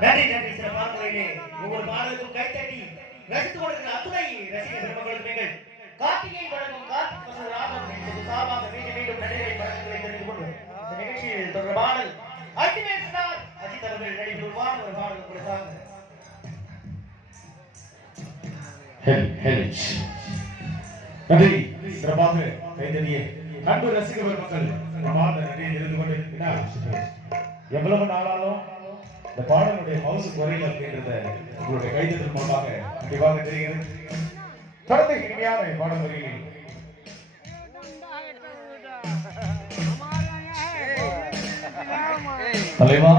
நன்றி நன்றி சிறப்பான முறையிலே ஒவ்வொரு பாடலுக்கும் கைத்தட்டி ரசித்துக் கொண்டிருக்கிற அத்துணை ரசிக பெருமக்களுக்கு நீங்கள் கார்த்திகை வழங்கும் கார்த்திக் ராகம் என்பது சார்பாக மீண்டும் மீண்டும் நன்றிகளை வழங்குவதை தெரிந்து கொண்டு இந்த நிகழ்ச்சியில் தொடர் பாடல் அல்டிமேட் ஸ்டார் அஜித் அவர்கள் நடிப்பில் ஒரு பாடல் கொடுத்தாங்க. நன்றி சிறப்பாக கைதடிய அன்பு ரசிக பெருமக்கள் இந்த பாடல் நன்றியில் இருந்து கொண்டிருக்கிறார். எவ்வளவு நாளாலும் இந்த பாடலுடைய மவுசு குறையில் அப்படின்றத உங்களுடைய கைதட்டல் மூலமாக கண்டிப்பாக தெரிகிறது. தொடர்ந்து இனிமையான பாடல் வரிகளில் தலைவா